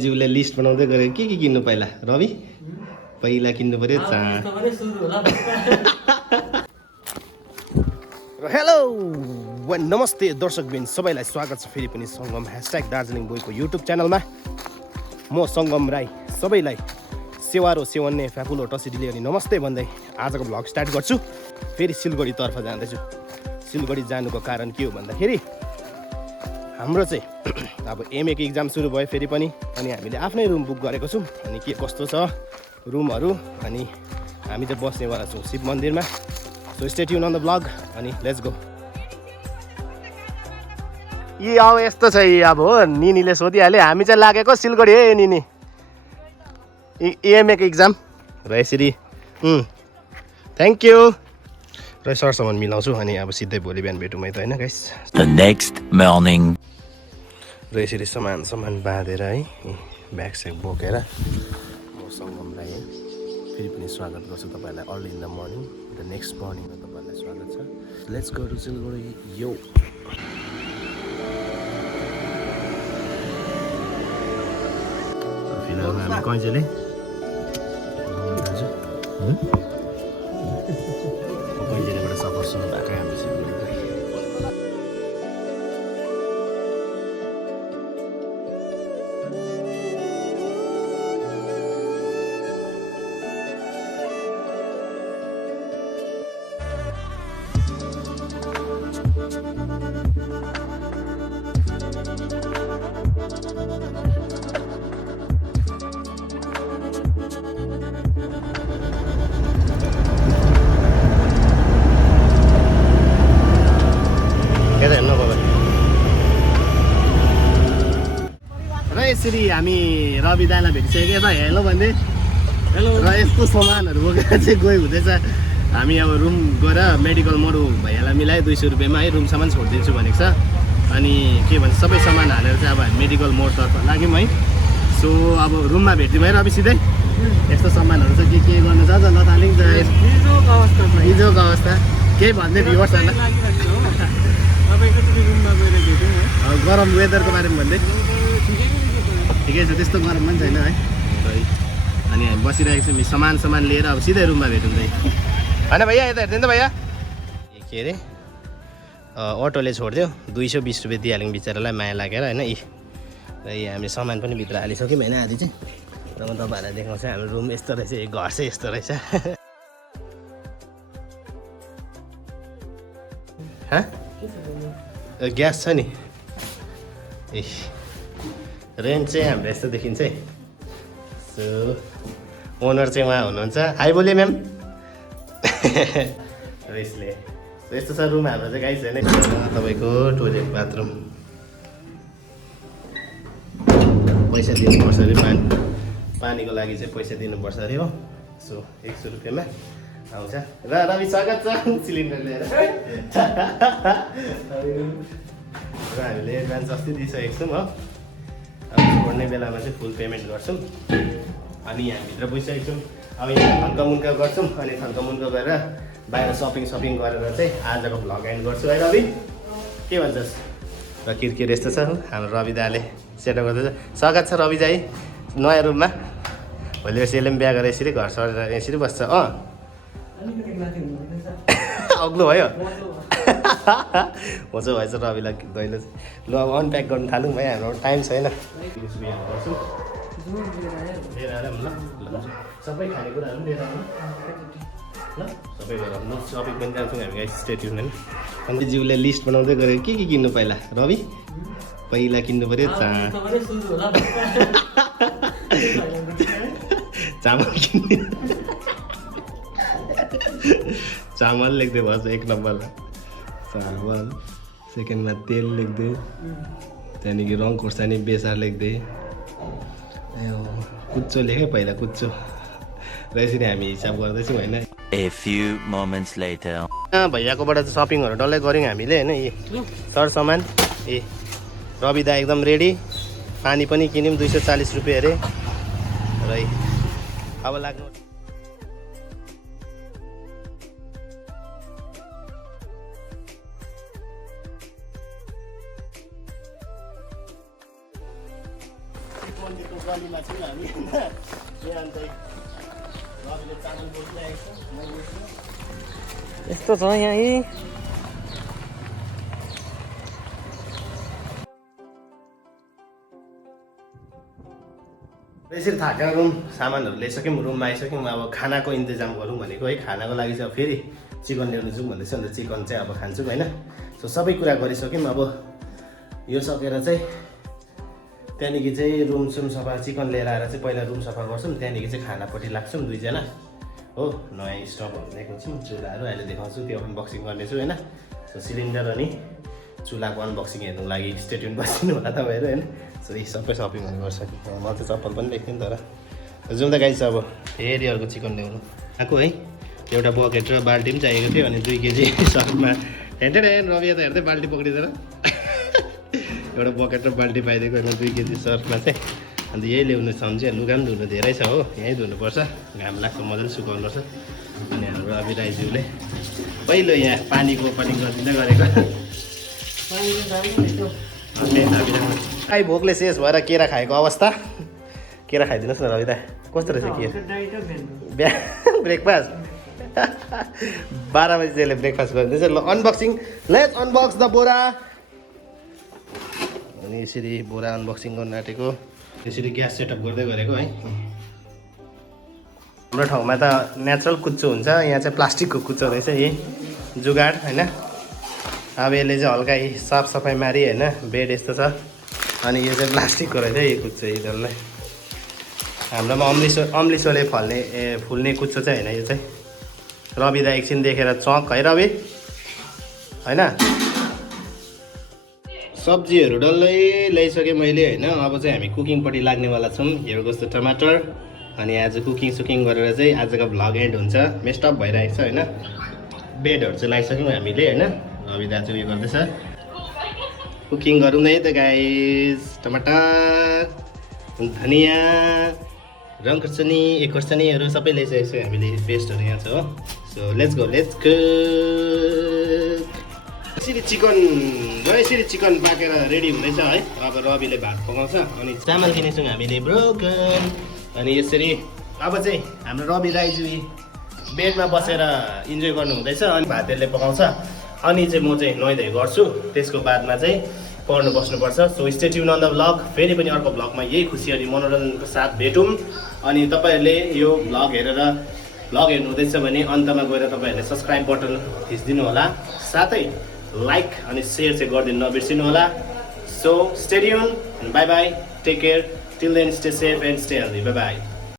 जिउले list बनाउँदै गरे के किन्नु पहिला रवि पहिला किन्नु पर्यो हेलो नमस्ते दर्शकबिन सबैलाई स्वागत छ फेरि पनि सङ्गम #दार्जिलिङ बोयको युट्युब च्यानलमा म सङ्गम राई सबैलाई सेवारो सेवन्ने फ्यापुलो टसिडीले अनि नमस्ते भन्दै आजको भ्लग स्टार्ट गर्छु। फेरि सिलगढी तर्फ जाँदैछु। सिलगढी जानुको कारण के हो भन्दाखेरि हाम्रो चाहिँ अब एमए को एक्जाम सुरु भयो फेरि पनि अनि हामीले आफ्नै रुम बुक गरेको छौँ। अनि के कस्तो छ रुमहरू अनि हामी चाहिँ बस्नेवाला छौँ शिव मन्दिरमा। So stay tune on the blog अनि लेट्स गो। यी अब यस्तो छ यी अब हो निनीले सोधिहाल्यो हामी चाहिँ लागेको सिलगढी है निनी एमए को एक्जाम र यसरी थ्याङ्क यू र सरसम्म मिलाउँछु अनि अब सिधै भोलि बिहान भेटौँ है त होइन गाइस। The next morning र यसरी सामान बाँधेर है ब्याग स्याग बोकेर म सङ्गमलाई है फेरि पनि स्वागत गर्छु तपाईँलाई early in the morning the next मर्निङमा तपाईँलाई स्वागत छ। लेट्स गो टु सिलगढी यो फिलहाल हामी कैँचेले कैँचेलेबाट सफर सुरु भएको हाम्रो सिलगढी। यसरी हामी रवि दाइलाई भेटिसकेको छ हेलो भन्दै हेलो र यस्तो सामानहरू बोकेर चाहिँ गयो हुँदैछ। हामी अब रुम गएर मेडिकल मोड भैयालाई मिलायो 200 रुपियाँमा है रुमसम्म छोडिदिन्छु भनेको छ। अनि के भन्छ सबै सामान हालेर चाहिँ अब हामी मेडिकल मोडतर्फ लाग्यौँ है। सो अब रुममा भेट्यौँ है रवि सिधै यस्तो सामानहरू चाहिँ के गर्नु छ नतालिङ हिजोको अवस्था केही भन्दै भ्युवर्सहरूलाई गरम वेदरको बारेमा भन्दै ठिकै छ त्यस्तो गरम पनि छैन है। अनि हामी बसिरहेको छौँ सामान लिएर अब सिधै रुममा भेटौँ होइन भैया यता हेर्दैन त भैया के अरे अटोले छोडिदियो 220 रुपियाँ दिइहाल्यौँ बिचरालाई माया लागेर होइन यी र यी हामीले सामान पनि भित्र हालिसक्यौँ होइन आधी चाहिँ र म तपाईँहरूलाई देखाउँछु हाम्रो रुम यस्तो रहेछ घर चाहिँ यस्तो रहेछ। ग्यास छ नि ए रेन्ट चाहिँ हाम्रो यस्तो देखिन्छ है। सो ओनर चाहिँ उहाँ हुनुहुन्छ हाई बोले म्याम र यसले यस्तो छ रुम हाम्रो चाहिँ गाई छैन तपाईँको टोइलेट बाथरुम पैसा दिनुपर्छ अरे पानीको लागि चाहिँ पैसा दिनुपर्छ अरे हो। सो 100 रुपियाँमा आउँछ र रवि स्वागत छ सिलिन्डर लिएर र हामीले एडभान्स अस्ति दिइसकेको छौँ हो। अब छोड्ने बेलामा चाहिँ फुल पेमेन्ट गर्छौँ अनि हामीभित्र पुगिसकेको छौँ। अब यहाँ थन्कामुन्का गर्छौँ अनि थन्कामुन्का गरेर बाहिर सपिङ गरेर चाहिँ आजको भ्लग एन्ड गर्छु है रवि के भन्छस्। र किरकिर यस्तो छ हाम्रो रवि दाले सेटअप गर्दैछ। स्वागत छ रवि दाई नयाँ रुममा भोलि पर्सि यसले पनि बिहा गरेर यसरी घर सरेर यसरी बस्छ अग्लो भयो होचो भएछ रविलाई दैलो ल अब अनप्याक गर्नु थालौँ भाइ हाम्रो टाइम छैन। सबै खानेकुराहरू पनि लिएर आउनु ल सबै गरेर म सपिङ पनि जान्छौँ हामी गाइस स्टे ट्युन होइन। अन्त जिउले लिस्ट बनाउँदै गरे के किन्नु पहिला रवि पहिला किन्नु पर्यो चामल किन्ने चामल लेख्दै भएछ 1 नम्बरमा चामल सेकेन्डमा तेल लेख्दै त्यहाँदेखि रङ खोर्सानी बेसार लेख्दै कुच्चो लेखेँ पहिला कुच्चो र यसरी हामी हिसाब गर्दैछौँ होइन। A few moments later भैयाकोबाट चाहिँ सपिङहरू डल्लै गऱ्यौँ हामीले होइन। यी सरसामान रवि दा एकदम रेडी पानी पनि किन्यौँ 240 रुपियाँ अरे र अब लाग्नु गलीमा छौँ हामी यहाँ चाहिँ रविले चामल बोकिरहेको छ मैले यस्तो छ यहाँ यसरी थाकेर रुम सामानहरू ल्याइसक्यौँ रुममा आइसक्यौँ अब खानाको इन्तजाम गरौँ भनेको है खानाको लागि चाहिँ अब फेरि चिकन ल्याउनु जाउँ भन्दैछ अन्त चिकन चाहिँ अब खान्छौँ होइन सो सबै कुरा गरिसक्यौँ अब यो सकेर चाहिँ त्यहाँदेखि चाहिँ रुम सुम सफा चिकन लिएर आएर चाहिँ पहिला रुम सफा गर्छौँ त्यहाँदेखि चाहिँ खानापट्टि लाग्छौँ दुईजना हो नयाँ स्टभहरू ल्याएको छौँ चुल्हाहरू अहिले देखाउँछु त्यो अनबक्सिङ गर्नेछु होइन सो सिलिन्डर अनि चुल्हाको अनबक्सिङ हेर्नुको लागि स्टे ट्युन बसिदिनु होला तपाईँहरू होइन सो यी सबै सपिङहरू गरिसक्यो म चाहिँ चप्पल पनि ल्याएको थिएँ नि तर जाउँ त गाई छ अब फेरि अर्को चिकन ल्याउनु आएको है एउटा बकेट र बाल्टी पनि चाहिएको थियो अनि 2 केजी सर्टमा हेर्दैन रवि त हेर्दै बाल्टी पक्रिँदैन एउटा बकेट र बाल्टी पाइदिएको होइन 2 केजी सर्टमा चाहिँ अन्त यही ल्याउनु सम्झ्यो लुगा पनि धुनु धेरै छ हो यहीँ धुनुपर्छ घाम लाग्छ मजाले सुकाउनुपर्छ अनि हाम्रो रवि राईज्यूले पहिलो यहाँ पानीको ओपनिङ गरिदिँदै गरेको गाई भोकले शेष भएर केरा खाएको अवस्था केरा खाइदिनुहोस् न रवि दा कस्तो रहेछ के बिहान ब्रेकफास्ट 12 बजी चाहिँ ब्रेकफास्ट गरिदिँदैछ ल अनबक्सिङ लेट्स अनबक्स द बोरा अनि यसरी बोरा अनबक्सिङ गर्न आँटेको यसरी ग्यास सेटअप गर्दै गरेको है हाम्रो ठाउँमा त नेचुरल कुच्चो हुन्छ यहाँ चाहिँ प्लास्टिकको कुच्चो रहेछ यही जुगाड होइन अब यसले चाहिँ हल्का साफसफाइ मारी होइन बेड यस्तो छ अनि यो चाहिँ प्लास्टिकको रहेछ यो कुच्चो यो डल्लै हाम्रोमा अम्लिसोले फुल्ने कुच्चो चाहिँ होइन यो चाहिँ रवि दा एकछिन देखेर चक है रवि होइन सब्जीहरू डल्लै ल्याइसकेँ मैले होइन अब चाहिँ हामी कुकिङपट्टि लाग्नेवाला छौँ हेर कस्तो टमाटर अनि आज कुकिङ गरेर चाहिँ आजको भ्लग एन्ड हुन्छ मेस्टअप भइरहेको छ होइन बेडहरू चाहिँ लगाइसक्यौँ हामीले होइन रवि दा चाहिँ उयो गर्दैछ कुकिङ गरौँ न है त गाइस टमाटर धनियाँ रङ खोर्सानीहरू सबै ल्याइसकेको छ हामीले पेस्टहरू यहाँ छ हो सो लेट्स गो यसरी चिकन पाकेर रेडी हुँदैछ है अब रविले भात पकाउँछ अनि चामल किनेछौँ हामीले ब्रोकन अनि यसरी अब चाहिँ हाम्रो रवि राईज्यू बेडमा बसेर इन्जोय गर्नु हुँदैछ अनि भातहरूले पकाउँछ अनि चाहिँ म चाहिँ नुहाइधुवाइ गर्छु त्यसको बादमा चाहिँ पढ्नु बस्नुपर्छ so stay tune on the vlog फेरि पनि अर्को भ्लगमा यही खुसी अनि मनोरञ्जनको साथ भेटौँ अनि तपाईँहरूले यो भ्लग हेर्नु हुँदैछ भने अन्तमा गएर तपाईँहरूले सब्सक्राइब बटन थिचिदिनु होला साथै लाइक अनि सेयर चाहिँ गरिदिनु नबिर्सिनु होला so stay tune bye bye take care till then stay safe and stay healthy bye by